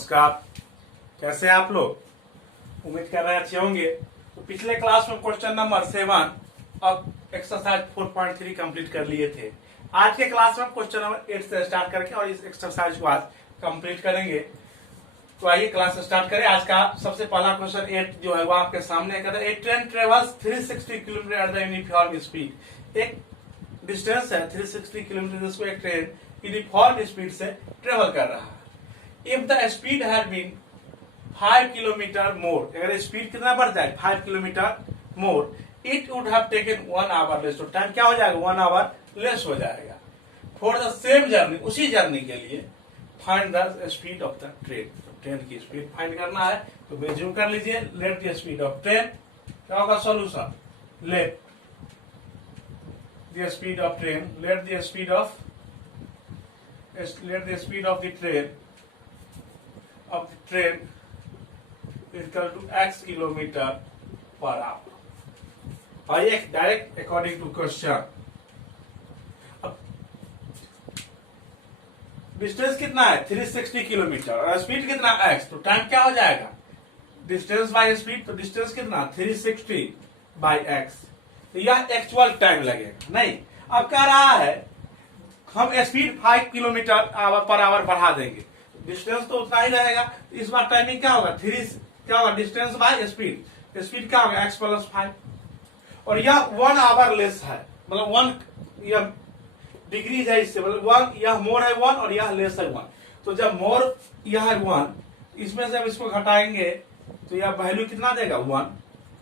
नमस्कार। कैसे हैं आप लोग? उम्मीद कर रहे हैं अच्छे होंगे। तो पिछले क्लास में क्वेश्चन नंबर 7 और एक्सरसाइज 4.3 कंप्लीट कर लिए थे। आज के क्लास में क्वेश्चन नंबर 8 से स्टार्ट करके और इस एक्सरसाइज को आज कंप्लीट करेंगे। तो आइए क्लास स्टार्ट करें। आज का सबसे पहला क्वेश्चन 8 जो है वो आपके सामने कहता है, a train travels 360 kilometre at the uniform speed. एक डिस्टेंस है 360 किलोमीटर जिसको एक ट्रेन यूनिफॉर्म स्पीड से ट्रेवल कर रहा है। If the speed had been 5 kilometre more, अगर स्पीड कितना बढ़ जाए 5 kilometre more, it would have taken 1 hour less. तो टाइम क्या हो जाएगा? 1 आवर लेस हो जाएगा। फॉर द सेम जर्नी, उसी जर्नी के लिए find the speed of the train. Train की स्पीड फाइंड करना है तो रिज्यूम कर लीजिए। Late the speed of train, क्या होगा solution? Late the speed of train, let the speed of the train is equal to x kilometre per our. और ये डायरेक्ट अकॉर्डिंग टू क्वेश्चन। अब डिस्टेंस कितना है? 360 किलोमीटर और स्पीड कितना x, तो टाइम क्या हो जाएगा? डिस्टेंस बाय स्पीड, तो डिस्टेंस कितना 360 बाय x, तो यह एक्चुअल टाइम लगेगा नहीं। अब कह रहा है हम स्पीड 5 किलोमीटर पर आवर बढ़ा देंगे, डिस्टेंस तो उतना ही रहेगा। इस बार टाइमिंग क्या होगा? 3 क्या होगा? डिस्टेंस बाय स्पीड, स्पीड क्या होगा? x plus 5। और यह 1 आवर लेस है, मतलब 1 यह डिग्री है इससे, मतलब 1 यह मोर है 1 और यह लेस है 1। तो जब मोर यह है 1, इसमें से अब इसको घटाएंगे तो यह वैल्यू कितना देगा? 1,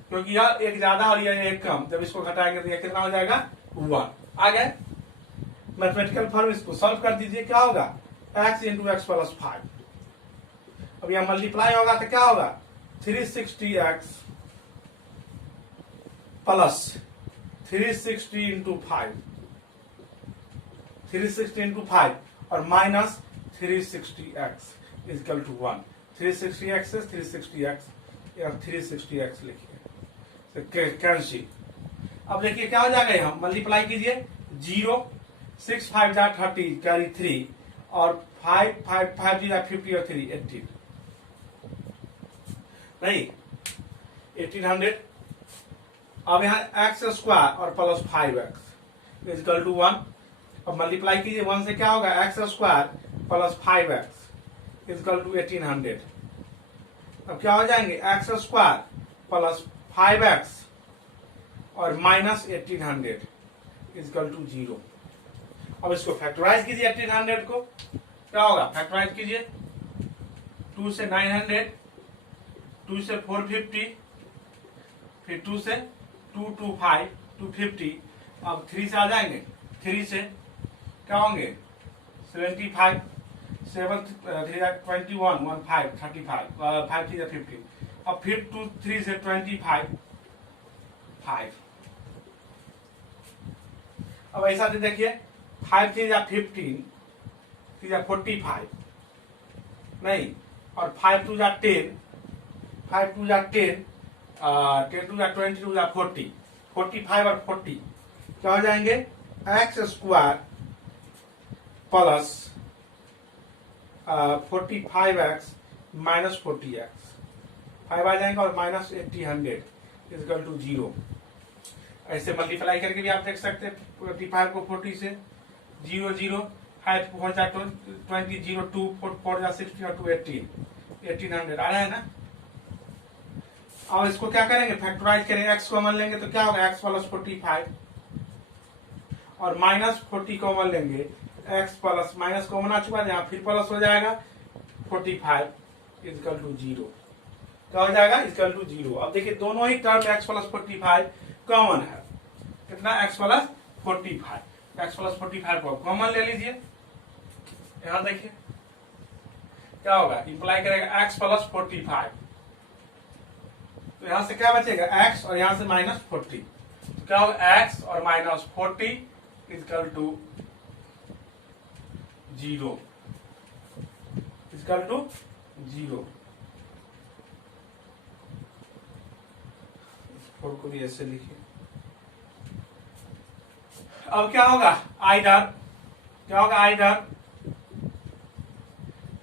क्योंकि यह एक ज्यादा और यह एक कम। जब इसको घटाएंगे तो यह कितना हो जाएगा? 1 आ गए। मैथमेटिकल फॉर्म इसको सॉल्व कर दीजिए। क्या होगा? x into x plus 5। अब यह मल्टीप्लाई होगा तो क्या होगा? 360x प्लस 360 इंटू 5, 360 इंटू 5 और minus 360x equal to 1। 360x से 360x या 360x लिखिए, कैंसिल। अब देखिए क्या हो जाएगा, यहां मल्टीप्लाई कीजिए। 0 6 5 जा 30 कैरी 3 और 5 5 5 जी 50 और 3 18 नहीं 1800। अब यहाँ x स्क्वायर और प्लस 5x इक्वल टू 1। अब मल्टीप्लाई कीजिए 1 से, क्या होगा? x square plus 5x equal to 1800। अब क्या हो जाएंगे? x स्क्वायर प्लस 5x और माइनस 1800 इक्वल टू 0। अब इसको फैक्टराइज कीजिए 1800 को, क्या होगा? फैक्टराइज कीजिए। 2 से 900, 2 से 450, फिर 2 से 225 250। अब 3 से आ जाएंगे, 3 से क्या होंगे? 75, 7 3 21 1 5 35 5 3 50। अब फिर 2 3 से 25 5। अब ऐसा देखिए 5 3 या 15, 3 या 45 नहीं, और 5 2 या 10, 5 2 या 10, 10 2 या 20 2 या 40, 45 और 40 क्या हो जाएंगे? X square plus 45x minus 40x, 5 आ जाएंगे और माइनस 1800 इक्वल टू 0। ऐसे मल्टीप्लाई करके भी आप देख सकते हैं 45 को 40 से, 0 0 5 पहुंच जाए 20 0 2 4 जा 60 और 2 1800 आ रहा है ना। अब इसको क्या करेंगे? फैक्टराइज करेंगे, x कॉमन लेंगे तो क्या होगा? x प्लस 45 और माइनस 40 कॉमन लेंगे, x प्लस माइनस कॉमन आ चुका है, यहाँ फिर प्लस हो जाएगा 45 इक्वल टू 0। क्या हो जाएगा? Equal to 0। अब देखिए दोनों ही टर्म x प्लस 45 कॉमन है। कितना? x plus 45। x प्लस 45 को कॉमन ले लीजिए। यहां देखिए क्या होगा? इंप्लाई करेगा x प्लस 45, तो यहां से क्या बचेगा? x और यहां से माइनस 40, तो क्या होगा? x और minus 40 equal to 0, equal to 0। 4 को भी ऐसे लिखिए। अब क्या होगा? आइडर क्या होगा? Either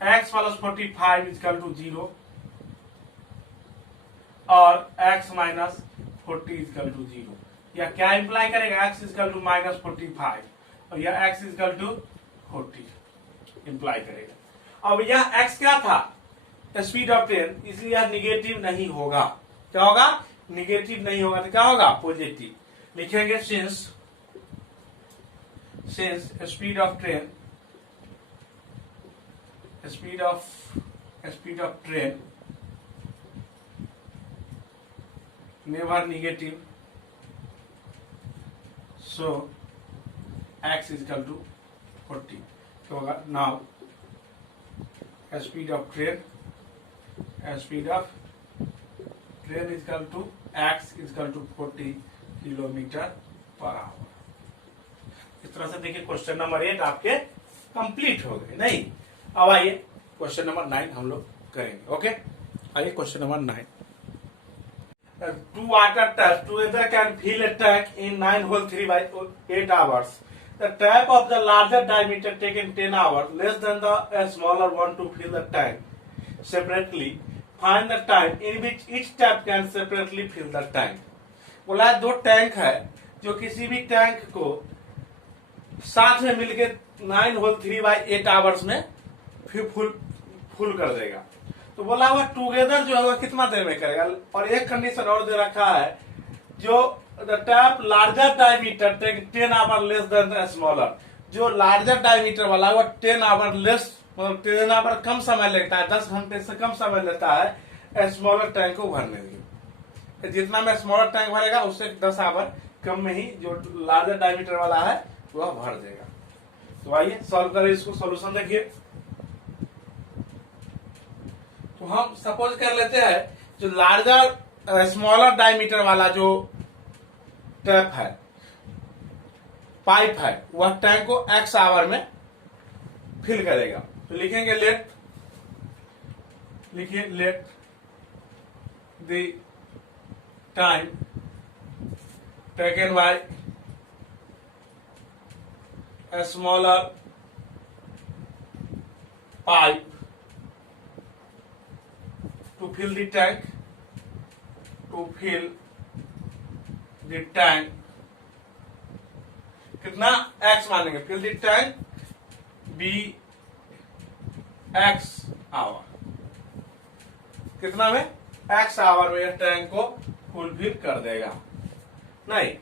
x plus 45 equal to 0 और x माइनस 40 इजकल टू 0। या क्या इंप्लाई करेगा, x इजकल टू माइनस 45 और यह x इजकल टू 40 इंप्लाई करेगा। अब यह x क्या था, स्पीड ऑफ ट्रेन, इसलिए यह निगेटिव नहीं होगा। क्या होगा, निगेटिव नहीं होगा, तो क्या होगा, पॉजिटिव। लिखेंगे since speed of train never negative, so x equal to 40। तो होगा now speed of train equal to x equal to 40 kilometre per hour. इस तरह से देखिए क्वेश्चन नंबर 8 आपके कंप्लीट हो गए। नहीं, अब आइए क्वेश्चन नंबर 9 हम लोग करेंगे। ओके, आइए question number 9। Two water taps together can fill a tank in 9 whole 3 by 8 hours. The tap of the larger diameter taken 10 hours, less than the smaller one to fill the tank separately. Find the time in which each tap can separately fill the tank. बोला है दो tank है जो किसी भी tank को साथ में मिलके 9 होल 3 बाई 8 आवर्स में फिर फुल कर देगा। तो बोला हुआ टुगेदर जो है वो कितना देर में करेगा। और एक कंडीशन और दे रखा है, जो the tap larger diameter take 10 hour less than the smaller. जो लार्जर डायमीटर वाला है वो 10 आवर लेस, मतलब 10 आवर कम समय लेता है, 10 घंटे से कम समय लेता है स्मॉलर टैंक को भरने में। जितना में स्मॉलर टैंक भरेगा उससे 10 आवर कम में ही जो लार्जर डायमीटर वाला है वह भर देगा। तो आइए सॉल्व करें इसको। सॉल्यूशन देखिए, तो हम सपोज कर लेते हैं जो लार्जर स्मॉलर डायमीटर वाला जो टैप है, पाइप है, वह टैंक को x आवर में फिल करेगा। तो लिखेंगे let the time taken bye a smaller pipe to fill the tank, कितना x मानेंगे, fill the tank be x hour, कितना में x आवर में यह टैंक को फुलफिल कर देगा। नहीं,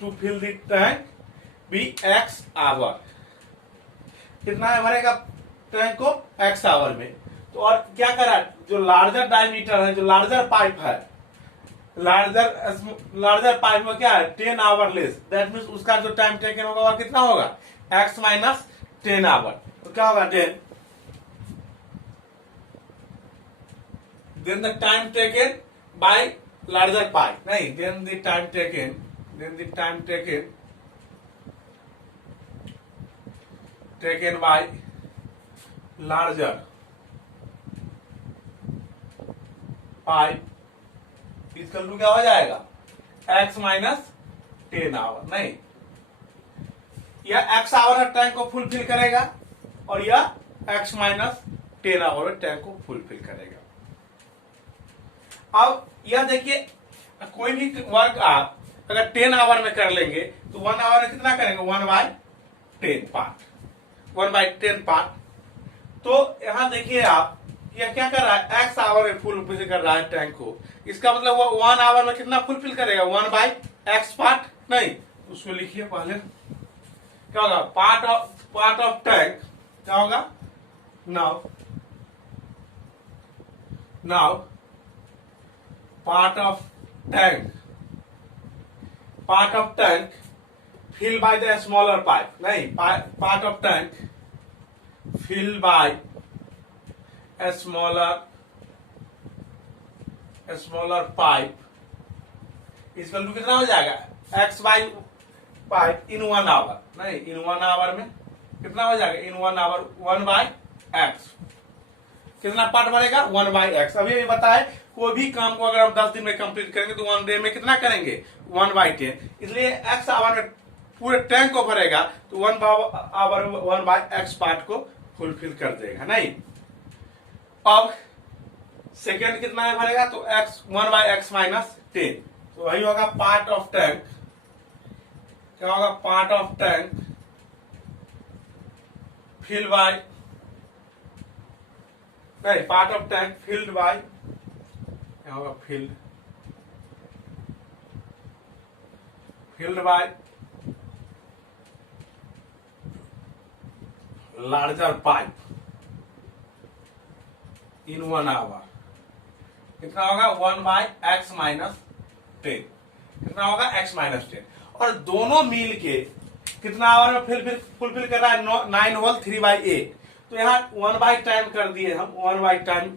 to fill the tank be x hour, कितना है भरेगा टैंक को x आवर में। तो और क्या करा, जो लार्जर डायमीटर है, जो लार्जर पाइप है, लार्जर पाइप में क्या है 10 आवर लेस, दैट मीन्स उसका जो टाइम टेकन होगा वह कितना होगा x माइनस 10 आवर। तो क्या होगा then the time taken by larger pipe, नहीं, then the time taken by larger pipe equal to क्या हो जाएगा x माइनस 10 आवर। नहीं, यह x आवर में टैंक को फुलफिल करेगा और यह x माइनस 10 आवर में टैंक को फुलफिल करेगा। अब यह देखिए, कोई भी वर्क आप अगर 10 आवर में कर लेंगे तो 1 आवर में कितना करेंगे, 1/10 पार्ट। तो यहां देखिए आप, यह क्या कर रहा है, x आवर में फुलफिल कर रहा है टैंक को। इसका मतलब वो 1 आवर में कितना फुलफिल करेगा, 1/x पार्ट। नहीं, उसको लिखिए पहले, क्या होगा, पार्ट ऑफ टैंक क्या होगा, now part of tank fill by the smaller pipe. नहीं, part of tank fill by a smaller pipe इसका कितना हो जाएगा, x by pipe in 1 hour. नहीं, इन 1 आवर में कितना हो जाएगा, इन 1 आवर 1/x। कितना पार्ट बढ़ेगा, 1/x। अभी बताए कोई भी काम को अगर हम 10 दिन में कंप्लीट करेंगे तो 1 डे में कितना करेंगे, 1/10। इसलिए x आवर में पूरे टैंक को भरेगा तो 1 आवर 1/x पार्ट को फुलफिल कर देगा नहीं। अब सेकेंड कितना में भरेगा, तो x 1/x माइनस 10, तो वही होगा पार्ट ऑफ टैंक। क्या होगा, part of tank filled by, नहीं part of tank filled by, क्या होगा filled by larger pipe in 1 hour. कितना होगा 1/x माइनस 10, कितना होगा x माइनस 10। और दोनों मिल के कितना आवर में फुलफिल कर रहा है, 9 होल 3/8। तो यहाँ 1 टाइम कर दिए हम, 1 टाइम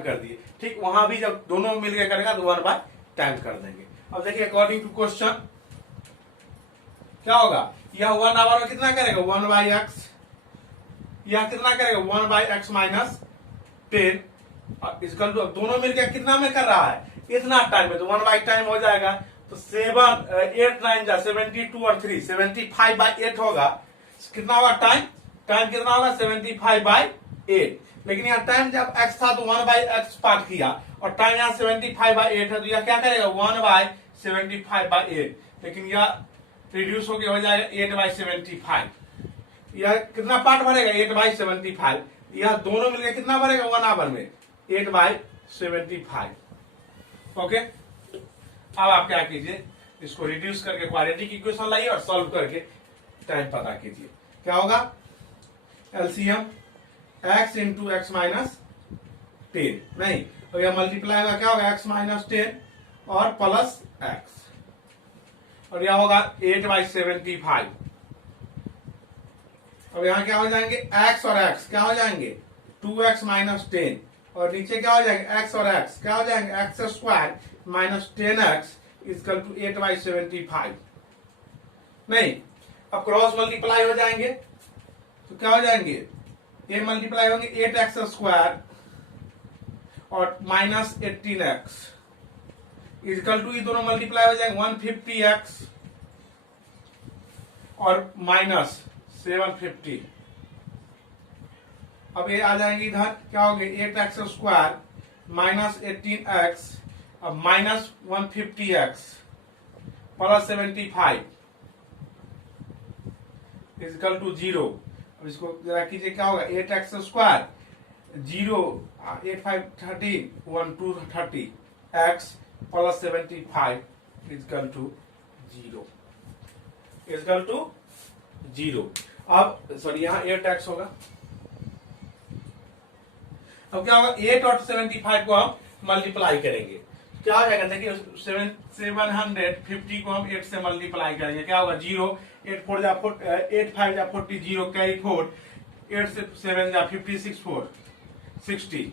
कर दिए। ठीक वहां भी जब दोनों मिल के करेगा तो 1 टाइम कर देंगे। अब देखिए अकॉर्डिंग टू क्वेश्चन क्या होगा, यह 1 आवर में कितना करेगा 1/x, यह कितना करेगा 1/x माइनस 10, इसका दोनों मिलकर कितना में कर रहा है, इतना टाइम में, तो 1 टाइम हो जाएगा। तो 7 8 9 जा 72 और 3 75/8 होगा। कितना होगा टाइम कितना होगा 75/8। लेकिन यहाँ टाइम जब x था तो 1/x पार्ट किया, और टाइम यहाँ 75/8 है, तो यह क्या करेगा 1/75/8। लेकिन यह रिड्यूस होके हो जाएगा 8/75। यह कितना पार्ट भरेगा 8/75। यह दोनों मिलकर कितना भरेगा 1 आवर में 8/75। ओके, अब आप क्या कीजिए, इसको रिड्यूस करके क्वाड्रेटिक इक्वेशन लाइए और सॉल्व करके टाइम पता कीजिए। क्या होगा LCM x into x minus 10, नहीं तो यह मल्टीप्लाई होगा, क्या होगा x माइनस 10 और प्लस x, और यह होगा 8/75। अब यहां क्या हो जाएंगे x और x क्या हो जाएंगे 2x माइनस 10, और नीचे क्या हो जाएंगे x और x क्या हो जाएंगे x square minus 10x equal to 8/75। नहीं, अब क्रॉस मल्टीप्लाई हो जाएंगे तो क्या हो जाएंगे, ये मल्टीप्लाई होंगे 8x स्क्वायर और माइनस 18x इक्वल टू, ये दोनों मल्टीप्लाई हो जाएंगे 150x और माइनस 750। अब ये आ जाएंगे इधर, क्या हो गया 8x स्क्वायर माइनस 18x अब minus 150x plus 75 equal to 0। अब इसको जरा कीजिए, क्या होगा 8x square 0 8 5 30 1 2 30 x plus 75 equal to 0। अब सॉरी यहाँ 8x होगा। अब क्या होगा 8 और 75 को हम मल्टीप्लाई करेंगे, क्या हो जाएगा देखिए 750 को हम 8 से मल्टीप्लाई करेंगे, क्या होगा 0 8 4 जा 8 5 जा 40 0 कैरी 4 8 से 7 जा 56 4 60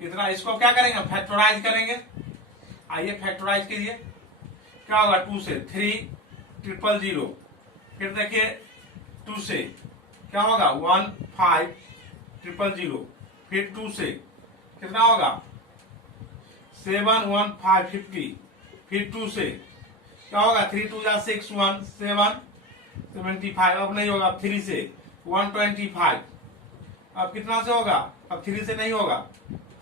इतना। इसको क्या करेंगे फैक्टराइज करेंगे, आइए फैक्टराइज कीजिए। क्या होगा 2 से 3 000, फिर देखिए 2 से क्या होगा 1 5 000, फिर 2 से कितना होगा 7 1 5 50, फिर 2 से क्या होगा 3 2 जा 6 1 7 75। अब नहीं होगा, अब 3 से 125, अब कितना से होगा, अब 3 से नहीं होगा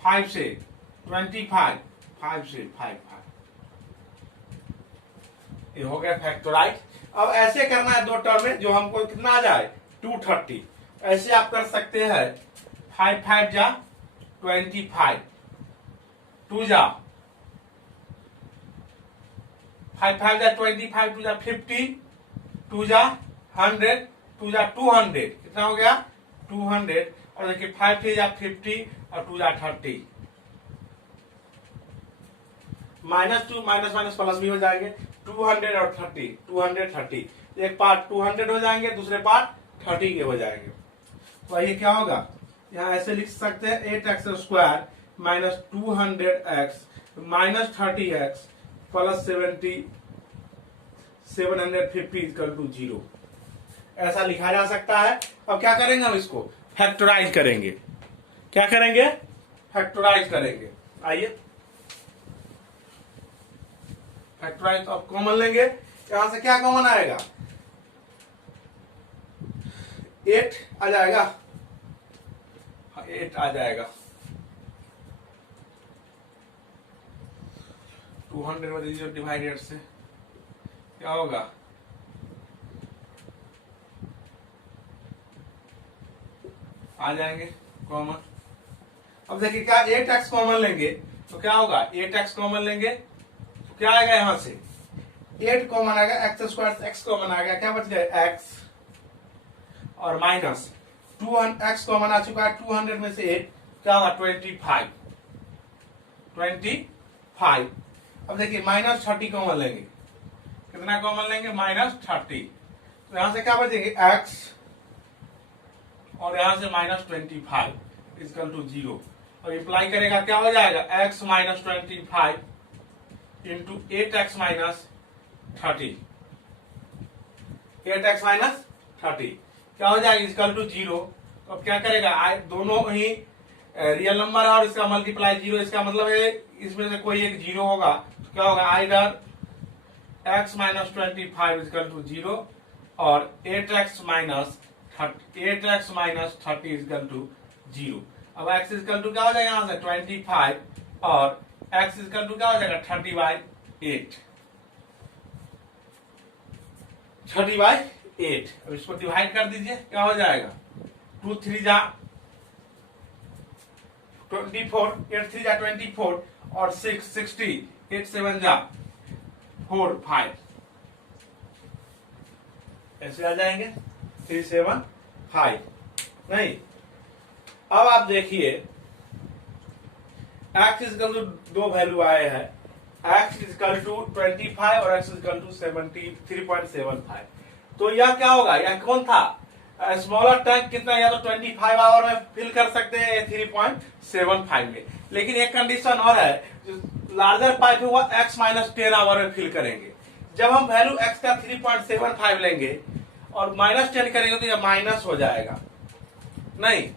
5 से 25, 5 से 5 5, ये हो गया फैक्टराइज। अब ऐसे करना है दो टर्म में जो हमको कितना आ जाए 230। ऐसे आप कर सकते हैं 5 5 जा 25, 2 जा 5 5 जा 25, 2 जा 50, 2 जा 100, 2 जा 200, कितना हो गया 200। और देखिए 5 3 जा 50 और 2 जा 30, -2 माइनस प्लस भी हो जाएंगे 200 और 30 230, एक पार्ट 200 हो जाएंगे, दूसरे पार्ट 30 के हो जाएंगे। तो ये क्या होगा, यहाँ ऐसे लिख सकते हैं 8x square minus 200x minus 30x plus 750 equal to 0, ऐसा लिखा जा सकता है। अब क्या करेंगे हम इसको फैक्टराइज करेंगे, क्या करेंगे फैक्टराइज करेंगे। आइए फैक्टराइज तो अब कॉमन लेंगे, यहां से क्या कॉमन आएगा 8 आ जाएगा, 8 आ जाएगा। 200 में दीजिए डिवाइड 8 से, क्या होगा? आ जाएंगे कॉमन। अब देखिए क्या 8x कॉमन लेंगे तो क्या होगा? 8x कॉमन लेंगे तो क्या आएगा? यहां से 8 कॉमन आएगा, x² x कॉमन आ गया, क्या बच गया? x और माइनस 200 x कॉमन आ चुका है, 200 में से 8 क्या होगा? 25। अब देखिए -30 कॉमन लेंगे, कितना कॉमन लेंगे? -30। तो यहां से क्या बचेंगे? x और यहां से -25 इक्वल टू 0, और इम्प्लाई करेगा क्या हो जाएगा? x - 25 इंटू 8x - 30, 8x - 30 क्या हो जाएगा? Equal to 0। तो अब क्या करेगा? दोनों ही रियल नंबर है और इसका मल्टीप्लाई 0, इसका मतलब है इसमें से कोई एक 0 होगा, तो क्या होगा? आइदर x - 25 इक्वल टू 0 और 8x - 30 इक्वल टू 0। अब x इक्वल टू क्या हो जाएगा? यहां से 25 और x इक्वल टू क्या हो जाएगा? 30/8, 30/8। अब इसको डिवाइड कर दीजिए, क्या हो जाएगा? 2 3 जा 24, 8 3 जा 24 और 6 60, 8 7 जा 4 5, ऐसे आ जाएंगे 3 7 5। नहीं, अब आप देखिए x इक्वल टू 2 वैल्यू आए हैं, x इक्वल टू 25 और x इक्वल टू 3.75। तो यह क्या होगा? यह कौन था? स्मॉलर टैंक कितना? या तो 25 आवर में फिल कर सकते हैं 3.75 में, लेकिन एक कंडीशन और है, लार्जर पाइप हुआ x - 10 आवर में फिल करेंगे। जब हम वैल्यू x का 3.75 लेंगे और -10 करेंगे तो यह माइनस हो जाएगा, नहीं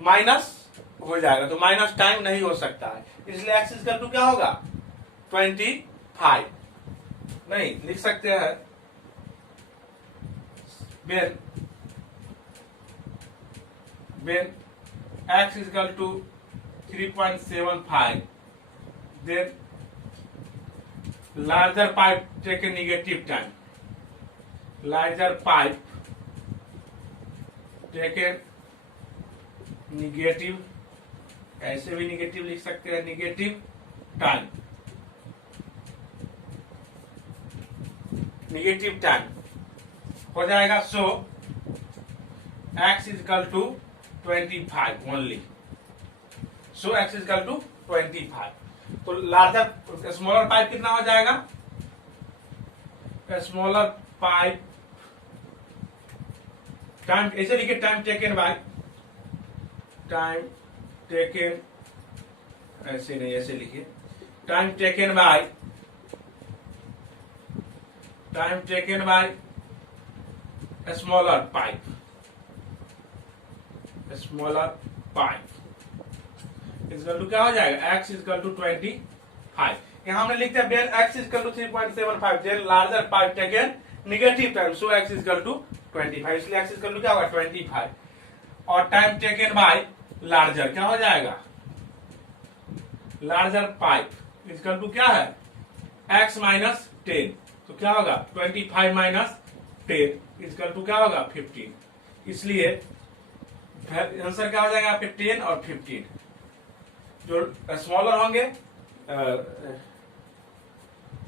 माइनस हो जाएगा, तो माइनस टाइम नहीं हो सकता है, इसलिए x इक्वल टू क्या होगा? 25। नहीं लिख सकते हैं when x is equal to 3.75, then larger pipe take a negative time, larger pipe take a negative, ऐसे भी निगेटिव लिख सकते हैं, निगेटिव टाइम, निगेटिव टाइम हो जाएगा। So x is equal to 25 only, so x is equal to 25। तो larger smaller pipe कितना हो जाएगा? स्मॉलर पाइप टाइम, ऐसे लिखिए, time taken by, time taken, ऐसे नहीं ऐसे लिखिए, time taken by, time taken by smaller pipe, smaller pipe equal to क्या हो जाएगा? x equal to 25। यहां हमने लिख दिया when x equal to 3.75, then larger pipe taken negative time, so x equal to 25, इसलिए x इक्वल टू क्या होगा? 25। और टाइम टेकन बाय लार्जर क्या हो जाएगा? लार्जर पाइप इक्वल टू क्या है? x माइनस 10, तो क्या होगा? 25 माइनस 10 इक्वल टू क्या होगा? 15। इसलिए आंसर क्या हो जाएगा आपके? 10 और 15। जो स्मॉलर होंगे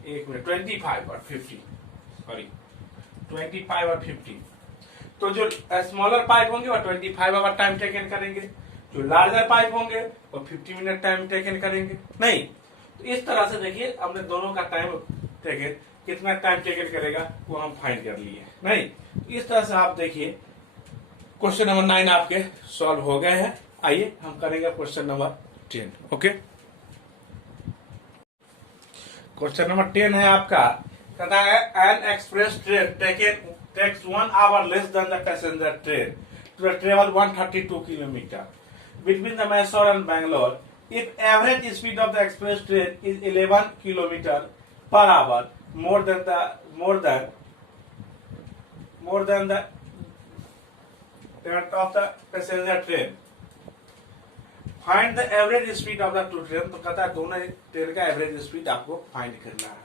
25 और 50, सॉरी 25 और 50। तो जो स्मॉलर पाइप होंगे वो 25 आवर टाइम टेकन करेंगे, जो लार्जर पाइप होंगे वो 50 मिनट टाइम टेकन करेंगे। नहीं, तो इस तरह से देखिए हमने दोनों का टाइम टेकन, कितना टाइम टेकन करेगा वो हम फाइंड कर लिए। नहीं, तो इस तरह से आप देखिए क्वेश्चन नंबर 9 आपके सॉल्व हो गए हैं। आइए हम करेंगे question number 10। Okay, question number 10 है आपका, कहता है N express train takes 1 hour less than the passenger train to travel 132 kilometer between the Mysore and Bangalore. If average speed of the express train is 11 kilometer per hour, more than the that of the passenger train. Find the average speed of the two train. तो कहता है दोनों train का average speed आपको find करना है।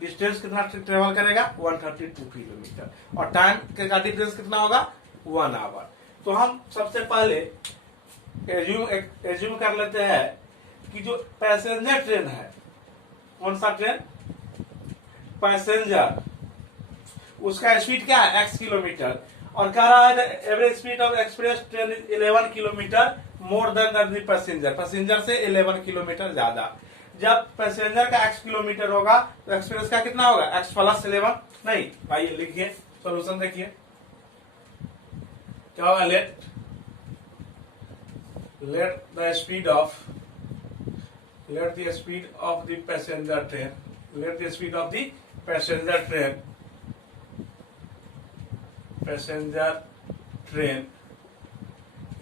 Distance कितना travel करेगा 132 किलोमीटर और टाइम का डिफरेंस कितना होगा 1 आवर। तो हम सबसे पहले एज्यूम कर लेते हैं कि जो पैसेंजर ट्रेन है, कौन सा ट्रेन, पैसेंजर, उसका स्पीड क्या है x किलोमीटर और कह रहा है average speed of express train 11 kilometre more than the passenger, passenger से 11 किलोमीटर ज्यादा। जब पैसेंजर का x किलोमीटर होगा तो एक्सप्रेस का कितना होगा x प्लस 11। नहीं भाई लिखिए, सॉल्यूशन देखिए क्या होगा। Let the speed of the passenger train, let the speed of the passenger train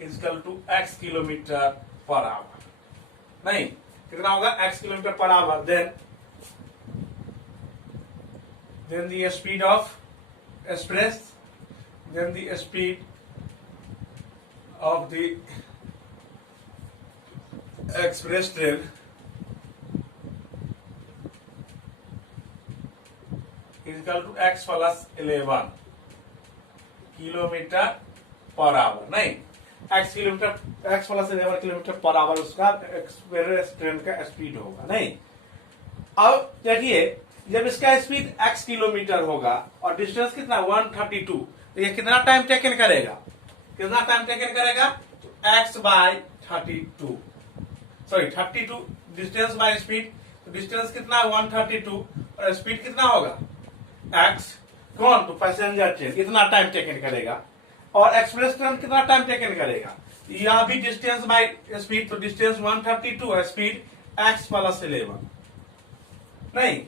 is equal to x kilometre per hour. नहीं कितना होगा x kilometre per hour. Then the speed of express, then the speed of the express train is equal to x plus 11 kilometre per hour. नहीं x plus 11 kilometre per hour उसका express train का speed होगा। नहीं अब देखिए जब इसका speed x kilometre होगा और डिस्टेंस कितना 132, तो ये कितना टाइम टेकन करेगा, तो x by 32, sorry 32 distance by speed, तो डिस्टेंस कितना 132 और स्पीड कितना होगा x, कौन, तो पैसेंजर ट्रेन कितना टाइम टेकन करेगा और एक्सप्रेस ट्रेन कितना टाइम टेकन करेगा। यहां भी डिस्टेंस बाय स्पीड, तो डिस्टेंस 132 है, स्पीड x प्लस 11। नहीं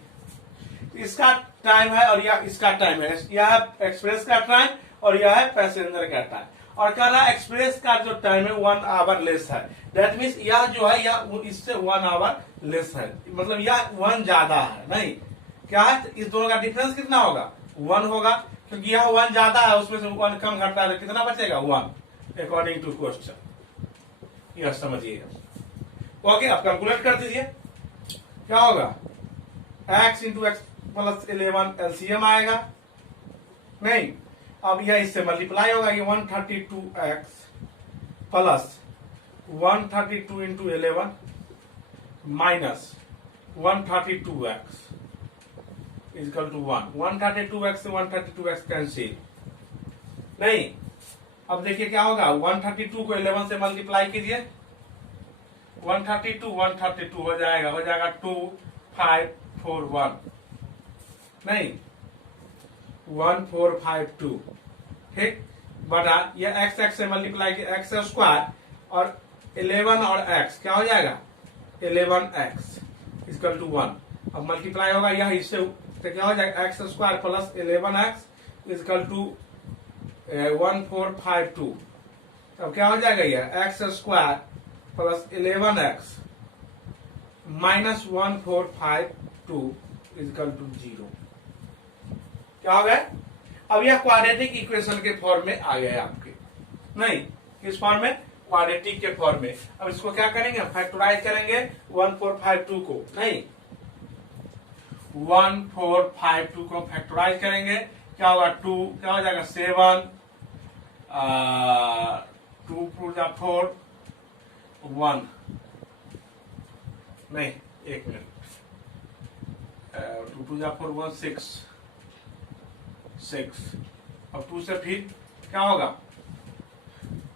इसका टाइम है और यह इसका टाइम है, यह एक्सप्रेस का टाइम और यह है पैसेंजर का टाइम। और कह रहा एक्सप्रेस का जो टाइम है 1 आवर लेस है, दैट मीन्स यह जो है यह इससे 1 आवर लेस है, मतलब यह 1 ज्यादा है। नहीं क्या है, इस दोनों का डिफरेंस कितना होगा 1 होगा, क्योंकि यह 1 ज्यादा है उसमें से 1 कम घटता है, कितना बचेगा 1 अकॉर्डिंग टू क्वेश्चन। यह समझिएगा। ओके अब कैलकुलेट कर दीजिए क्या होगा, x into x plus 11 LCM आएगा। नहीं अब यह इससे मल्टीप्लाई होगा, ये 132x plus 132 into 11 minus 132x equal to 1। 132x से 132x कैंसिल। नहीं अब देखिए क्या होगा, 132 को 11 से मल्टीप्लाई कीजिए, 132 हो जाएगा 2541। नहीं 1452, ठीक, बटा ये x से मल्टीप्लाई किया x स्क्वायर और 11 और x क्या हो जाएगा 11x इक्वल टू 1। अब मल्टीप्लाई होगा यह इससे, तो क्या हो जाएगा x square plus 11x equal to 1452। अब क्या हो जाएगा यह x square plus 11x minus 1452 equal to 0। क्या हो गया, अब यह क्वाड्रेटिक इक्वेशन के फॉर्म में आ गया आपके। नहीं किस फॉर्म में, क्वाड्रेटिक के फॉर्म में। अब इसको क्या करेंगे, फैक्टराइज करेंगे 1452 को। नहीं 1452 को फैक्टराइज करेंगे, क्या होगा 2, क्या हो जाएगा 7, 2 4 जा 4 1। नहीं एक मिनट, 2 2 जा 4 1 6। अब 2 से फिर क्या होगा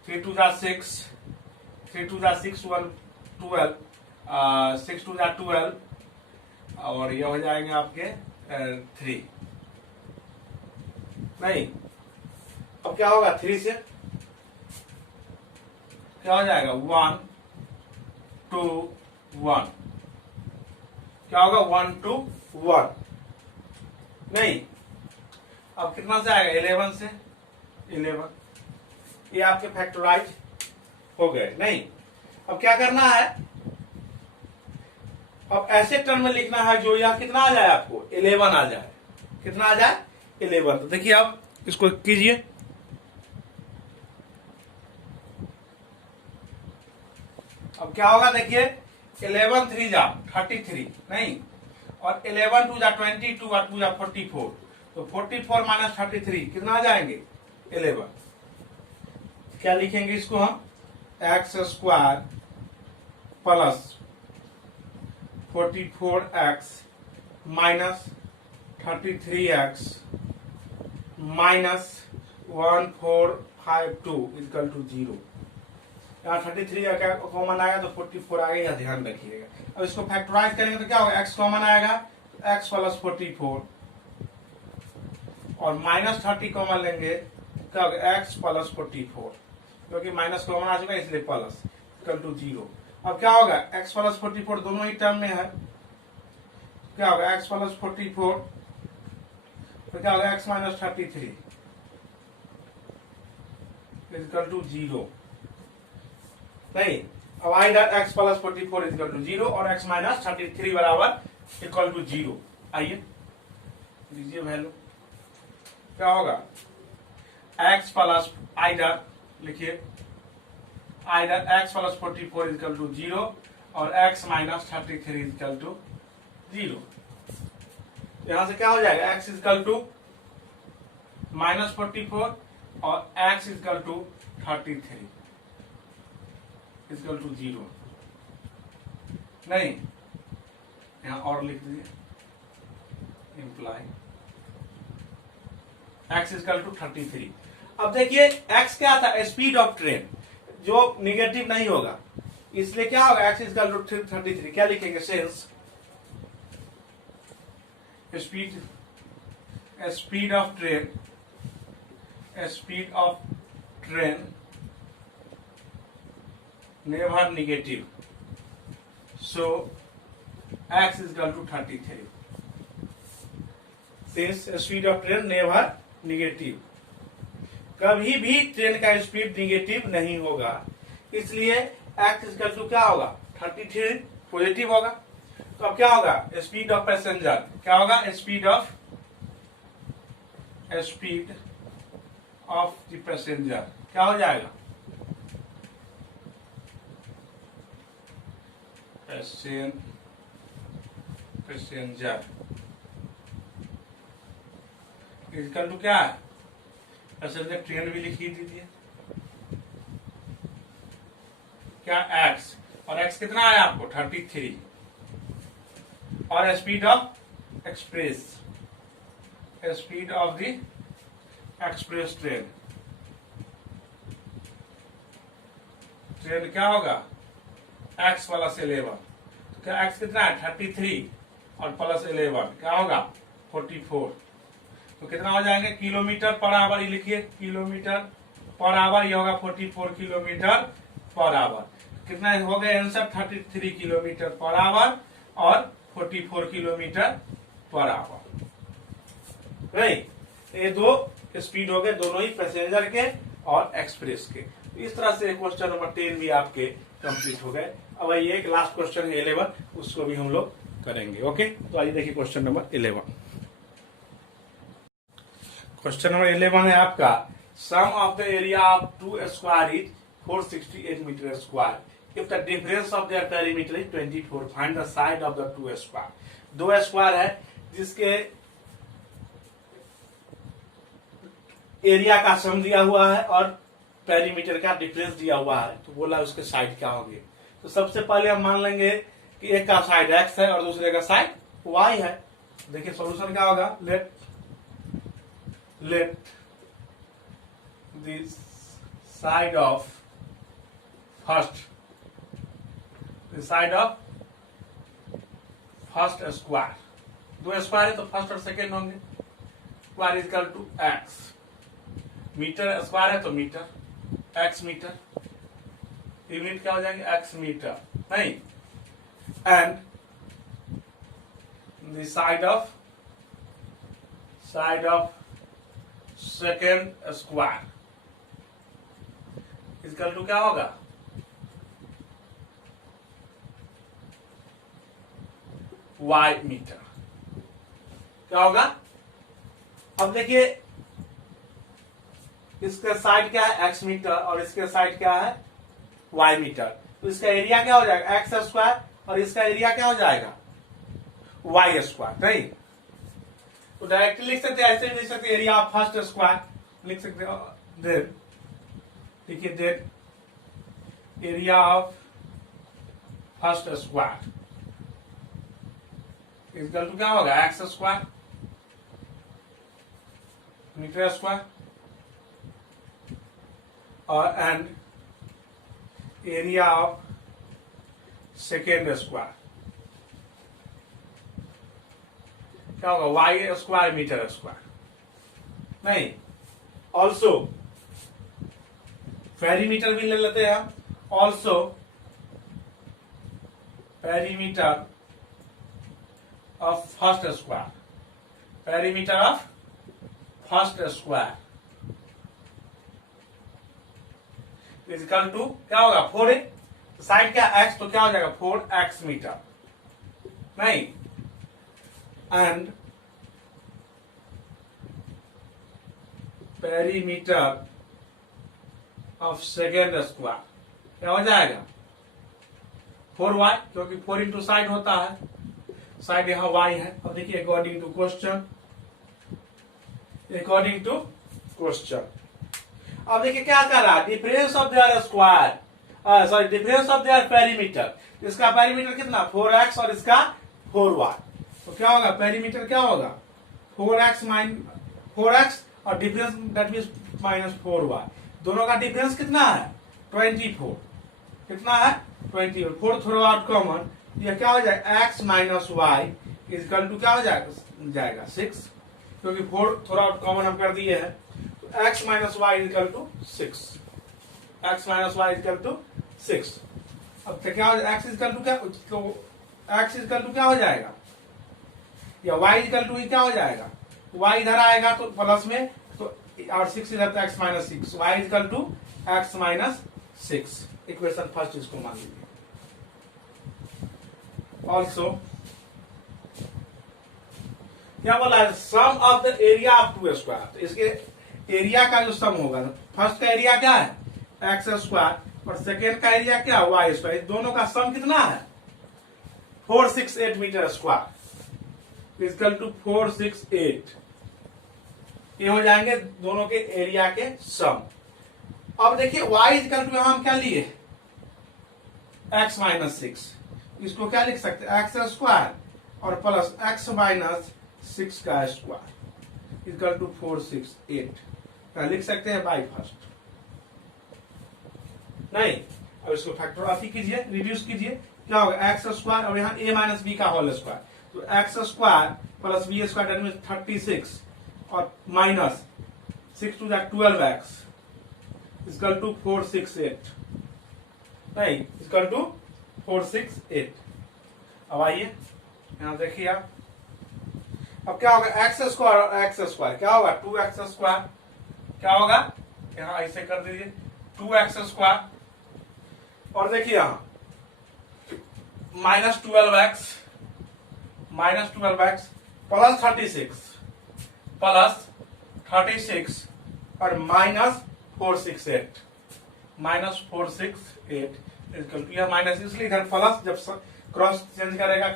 3 2 जा 6, 3 2 जा 6 1 12, 6 2 जा 12 और ये हो जाएंगे आपके 3। नहीं अब क्या होगा 3 से क्या हो जाएगा 1 2 1, क्या होगा 1 2 1। नहीं अब कितना से आएगा 11 से 11, ये आपके फैक्टराइज हो गए। नहीं अब क्या करना है, अब ऐसे टर्म में लिखना है जो यह कितना आ जाए आपको 11 आ जाए, कितना आ जाए 11। तो देखिए अब इसको कीजिए, अब क्या होगा देखिए, 11 3 जा 33 नहीं, और 11 2 जा 22 और 2 जा 44, तो 44 माइनस 33 कितना आ जाएंगे 11। क्या लिखेंगे इसको हम, x square plus 44x minus 33x minus 1452 equal to 0। यहाँ 33 का कॉमन आएगा तो 44 आएगा, यह ध्यान रखिएगा। अब इसको फैक्टराइज करेंगे तो क्या होगा, x कॉमन आएगा तो x प्लस 44 और माइनस 30 कॉमन लेंगे क्या होगा, x प्लस 44, क्योंकि माइनस कॉमन आ चुका है इसलिए प्लस इक्वल टू 0। अब क्या होगा, x प्लस 44 दोनों ही टर्म में है, क्या होगा x प्लस 44 तो क्या होगा x माइनस 33 इक्वल टू 0 नहीं। अब I dot x plus 44 equal to 0 और x माइनस 33 बराबर इक्वल टू 0। आइए लीजिए वैल्यू, क्या होगा x प्लस आई डॉट लिखिए, I dot x plus 44 equal to 0 और x माइनस 33 इक्वल टू 0। यहां से क्या हो जाएगा, x इक्वल टू माइनस 44 और x equal to 33 equal to 0 नहीं, यहां और लिख दीजिए, इम्प्लाई x इक्वल टू 33। अब देखिए x क्या था, स्पीड ऑफ ट्रेन, जो निगेटिव नहीं होगा, इसलिए क्या होगा x इक्वल टू 33। क्या लिखेंगे, since speed of train, speed of train never negative, so x equal to 33। Since speed of train never negative, कभी भी ट्रेन का स्पीड निगेटिव नहीं होगा, इसलिए x इक्वल टू क्या होगा 33 पॉजिटिव होगा। तो अब क्या होगा, स्पीड ऑफ पैसेंजर क्या होगा, स्पीड ऑफ द पैसेंजर क्या हो जाएगा, पैसेंजर इक्वल टू क्या है, पैसेंजर ट्रेन भी लिख ही दीजिए, क्या x, और x कितना आया आपको 33, और speed of express, speed of the express train, train क्या होगा x प्लस 11, तो क्या x कितना है 33 और प्लस 11 क्या होगा 44, तो कितना हो जाएंगे किलोमीटर पर आवर, ये लिखिए किलोमीटर पर आवर, ये होगा 44 किलोमीटर पर आवर। कितना हो गया आंसर 33 किलोमीटर पर आवर और 44 किलोमीटर पर आवर। नहीं, ये दो स्पीड हो गए दोनों ही पैसेंजर के और एक्सप्रेस के। इस तरह से क्वेश्चन नंबर 10 भी आपके कंप्लीट हो गए। अब ये एक लास्ट क्वेश्चन है 11, उसको भी हम लोग करेंगे। ओके, तो आइए देखिए क्वेश्चन नंबर 11। क्वेश्चन नंबर 11 है आपका, sum of the area of 2 square is 468 metre square if the difference of their perimeter is 24, find the side of the 2 square. 2 square है जिसके एरिया का सम दिया हुआ है और पेरीमीटर का डिफरेंस दिया हुआ है, तो बोला उसके साइड क्या होंगे। तो सबसे पहले हम मान लेंगे कि एक का साइड x है और दूसरे का साइड y है। देखिए सॉल्यूशन क्या होगा, let this side of first square, 2 square है तो फर्स्ट और सेकेंड होंगे, square equal to x, metre square है तो मीटर, x मीटर, यूनिट क्या हो जाएंगे x मीटर, नहीं, and the side of second square equal to क्या होगा y मीटर, क्या होगा। अब देखिए इसका साइड क्या है x मीटर और इसके साइड क्या है y मीटर, तो इसका एरिया क्या हो जाएगा एक्स स्क्वायर, और इसका एरिया क्या हो जाएगा वाई स्क्वायर, नहीं? तो डायरेक्टली लिख सकते हैं, ऐसे भी लिख सकते हैं एरिया ऑफ फर्स्ट स्क्वायर लिख सकते हो। देन देखिए, then area of first square equal to क्या होगा एक्स स्क्वायर मीटर स्क्वायर, और and area of second square क्या होगा वाई स्क्वायर मीटर स्क्वायर, नहीं? ऑल्सो पेरीमीटर भी ले लेते हैं हम, also perimeter of first square, perimeter of first square equal to क्या होगा 4 साइड क्या एक्स, तो क्या हो जाएगा 4x मीटर, नहीं? And perimeter of second square क्या हो जाएगा 4y, क्योंकि 4 इंटू साइड होता है, साइड यहां y है। अब देखिए according to question, according to question अब देखिए क्या कर रहा है, difference of their square, sorry difference of their perimeter, इसका पेरीमीटर कितना 4x और इसका 4y, तो क्या होगा पेरीमीटर क्या होगा 4x और डिफरेंस दैट मींस -4y, दोनों का डिफरेंस कितना है 24, कितना है 24, 4 थ्रो आउट कॉमन, ये क्या हो जाएगा x minus y equal to क्या हो जाएगा 6, क्योंकि 4 थ्रो आउट कॉमन हम कर दिए हैं, तो x minus y equal to 6, x minus y equal to 6। अब तो क्या हो जाएगा x इक्वल टू क्या, तो x इक्वल टू क्या हो जाएगा, या y इक्वल टू क्या हो जाएगा, y इधर आएगा तो प्लस में, तो और 6 इधर तो x minus 6, y equal to x minus 6, equation first इसको मान लीजिए। ऑल्सो क्या बोला है sum of the area of two square, तो इसके एरिया का जो सम होगा, फर्स्ट का एरिया क्या है एक्स स्क्वायर और सेकेंड का एरिया क्या है वाई स्क्वायर, दोनों का सम कितना है 468 मीटर स्क्वायर इक्वल टू 468, ये हो जाएंगे दोनों के एरिया के सम। अब देखिए y इक्वल टू हम क्या लिए x माइनस 6, इसको क्या लिख सकते हैं एक्स स्क्वायर और प्लस x माइनस 6 का स्क्वायर इक्वल टू 468, क्या लिख सकते हैं बाई फर्स्ट, नहीं? अब इसको फैक्टराइज कीजिए, रिड्यूस कीजिए, क्या होगा एक्स स्क्वायर और यहाँ a माइनस बी का होल स्क्वायर, तो x square plus b square that means 36 और minus 6 two that 12x equal to 468, नहीं इक्वल टू 468। अब आइए यहां देखिए आप, अब क्या होगा एक्स स्क्वायर और एक्स स्क्वायर क्या होगा 2x स्क्वायर, क्या होगा यहां ऐसे कर दीजिए 2x स्क्वायर, और देखिए यहां -12x प्लस 36 और -468 इक्वल टू, यह माइनस इसलिए इधर प्लस, जब क्रॉस चेंज करेगा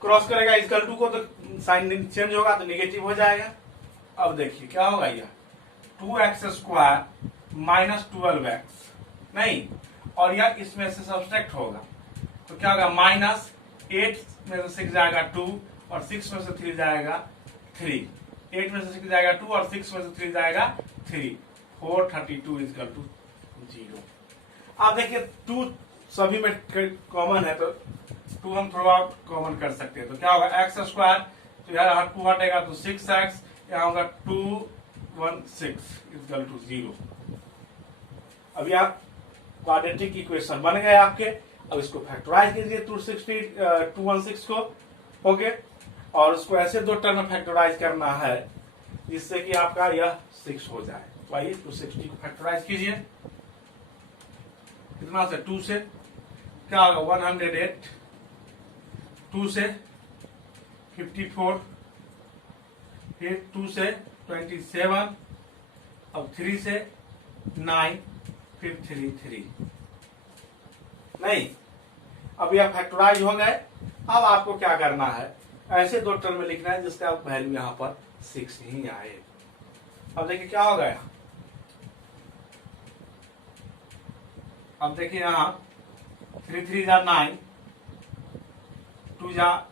क्रॉस करेगा इक्वल टू को, तो साइन चेंज होगा तो निगेटिव हो जाएगा। अब देखिए क्या होगा यह 2x स्क्वायर माइनस 12x, नहीं, और यह इसमें से सब्सट्रैक्ट होगा तो क्या होगा -8 में से 6 जाएगा 2 और 6 में से 3 जाएगा 3, 8 में से 6 जाएगा 2 और 6 में से 3 जाएगा 3, 432 इक्वल टू 0। आप देखिए 2 सभी में कॉमन है, तो 2 हम थ्रो आउट कॉमन कर सकते हैं, तो क्या होगा एक्स स्क्वायर, तो यार 2 हटेगा तो 6x, यहाँ होगा 216 इक्वल टू 0। अभी आप क्वाड्रेटिक इक्वेशन बन गए आपके, अब इसको फैक्टराइज कीजिए 216 को, ओके, और उसको ऐसे 2 टर्म में फैक्टराइज करना है जिससे कि आपका यह 6 हो जाए। तो आइए 260 को फैक्टराइज कीजिए, कितना से 2 से क्या होगा 108, 2 से 54, फिर 2 से 27, अब 3 से 9, फिर 3, नहीं, अब यह फैक्टराइज हो गए। अब आपको क्या करना है, ऐसे दो टर्म में लिखना है जिसका वैल्यू यहाँ पर 6 ही आए। अब देखिए क्या हो गया, अब देखिए यहाँ 3 3 जा 9, 2 जा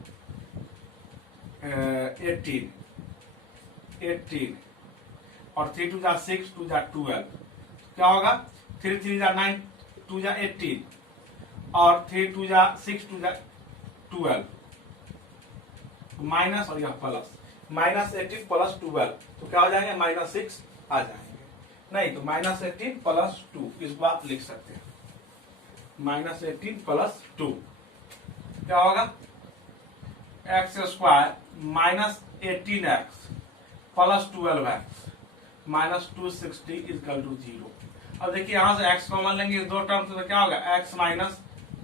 18 और 3 2 जा 6, 2 जा 12। क्या होगा, 3 3 जा 9, 2 जा 18 और 3 2 जा 6, 2 जा 12, माइनस और यह प्लस, -18 + 12 तो क्या हो जाएंगे, -6 आ जाएंगे। नहीं तो -18 + 2 इस बात लिख सकते हैं, -18 + 2 क्या होगा, x² -18x + 12x -260 = 0। अब देखिए यहां से x कॉमन लेंगे, दो टर्म तो क्या होगा, x -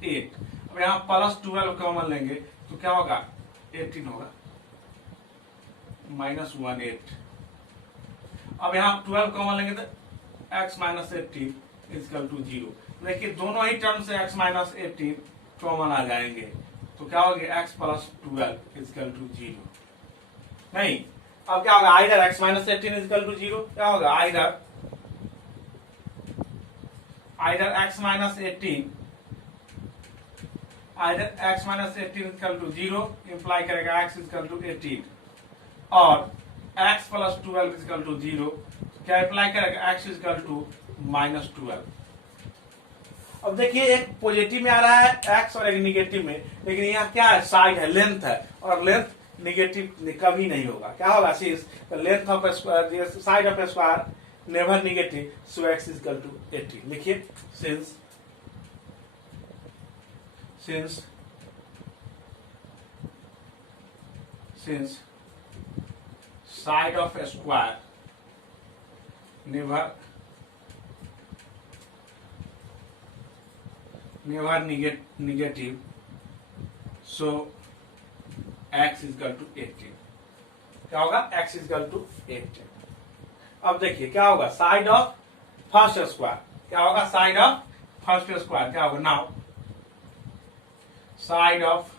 8। अब यहाँ +12 कॉमन लेंगे तो क्या होगा, 18 होगा, -18। अब यहाँ 12 कॉमन लेंगे तो x - 18 = 0। देखिए दोनों ही टर्म से x - 18 कॉमन आ जाएंगे तो क्या हो गया, x + 12 = 0। नहीं, अब क्या होगा, आइदर x - 18 = 0, क्या होगा, आइदर x - 18 = 0 इंप्लाई करेगा x = 18 और x + 12 = 0 क्या इंप्लाई करेगा, x = -12। अब देखिए एक पॉजिटिव में आ रहा है x और एक निगेटिव में, लेकिन यहाँ क्या है, साइड है, लेंथ है, और लेंथ निगेटिव कभी नहीं होगा। क्या होगा, length of side of square never negative, so x = 18। लिखिए, since side of a square never negative, so x = 18। क्या होगा, x = 18। अब देखिए क्या होगा, साइड ऑफ फर्स्ट स्क्वायर, क्या होगा, साइड ऑफ फर्स्ट स्क्वायर क्या होगा, now side of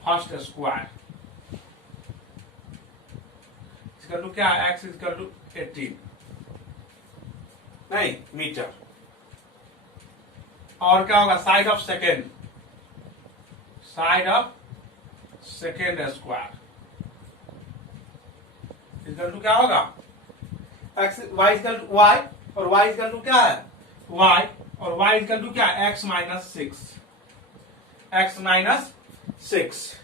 first square क्या, x = 18 नहीं मीटर। और क्या होगा, side of second square equal क्या होगा, x y = y और y = क्या है, y और y = क्या, x - 6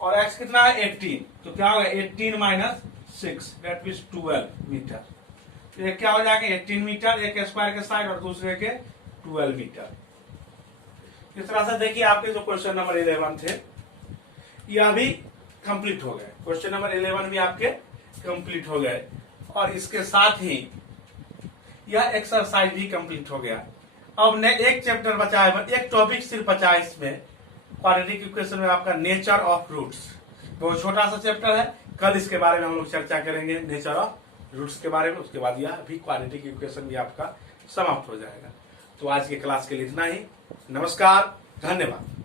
और x कितना है, 18 तो क्या होगा, 18 - 6 दैट मींस 12 मीटर। तो एक क्या हो जाएगा, 18 मीटर एक स्क्वायर के साइड और दूसरे के 12 मीटर। इस तरह से देखिए आपके जो क्वेश्चन नंबर 11 थे यह भी कंप्लीट हो गए, क्वेश्चन नंबर 11 भी आपके कंप्लीट हो गए और इसके साथ ही यह एक्सरसाइज भी कंप्लीट हो गया। अब एक चैप्टर बचा है, एक टॉपिक सिर्फ बचा है इसमें, क्वाड्रेटिक इक्वेशन में आपका नेचर ऑफ रूट्स। बहुत छोटा सा चैप्टर है, कल इसके बारे में हम लोग चर्चा करेंगे, नेचर ऑफ रूट्स के बारे में। उसके बाद यह भी क्वाड्रेटिक इक्वेशन भी आपका समाप्त हो जाएगा। तो आज के क्लास के लिए इतना ही। नमस्कार, धन्यवाद।